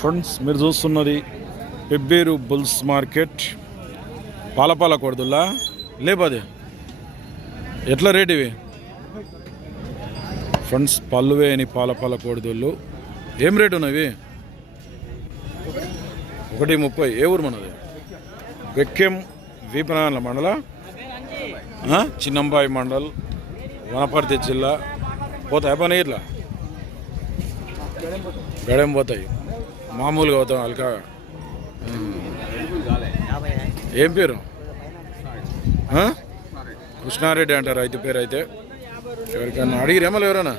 Friends మీరు చూస్తున్నది Pebbair bulls market. పాలపాల కొడుదుల్లా లేపది? ఎట్లా రేట్ ఇవి? ఫ్రెండ్స్ పళ్ళు అని పాలపాల కోడిదొల్లు ఏం రేటు ఉన్నవి? ఒకటి ముప్పై. ఏ ఊరు మనది? బెక్కెం వీపనాల మండల? చిన్నంబాయి మండల్ వనపర్తి జిల్లా. పోతాయి పని ఇట్లా? గడెం పోతాయి. మామూలుగా పోతాం అల్కా. ఏం పేరు? కృష్ణారెడ్డి అంటారు రైతు పేరు అయితే ఎవరికన్నా అడిగిరేమో ఎవరైనా?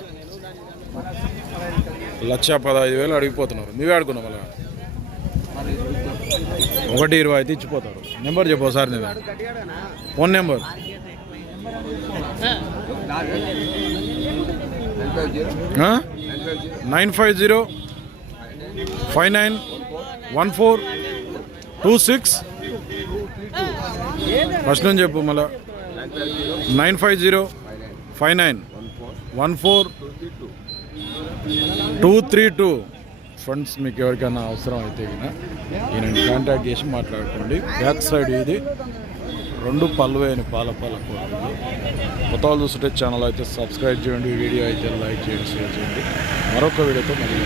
లక్ష పదహైదు వేలు అడిగిపోతున్నారు. నువ్వే అడుగున్నావు మళ్ళా? ఒకటి ఇరవై అయితే ఇచ్చిపోతారు. నెంబర్ చెప్పు ఒకసారి నేను phone number. Nine five zero five nine one four two six. First నుంచి చెప్పు మళ్ళా. Nine five zero five nine one four two three two. Friends మీకు ఎవరికైనా అవసరం అయితే కనుక ఈయన కాంటాక్ట్ చేసి మాట్లాడుకోండి. బ్యాక్ సైడ్ ఇది. రెండు పల్లువైన పాల పాల కూరలు కొత్త వాళ్ళు చూస్తుంటే ఛానల్ అయితే సబ్స్క్రైబ్ చేయండి వీడియో అయితే లైక్ చేయండి షేర్ చేయండి. మరొక వీడియోతో మళ్ళీ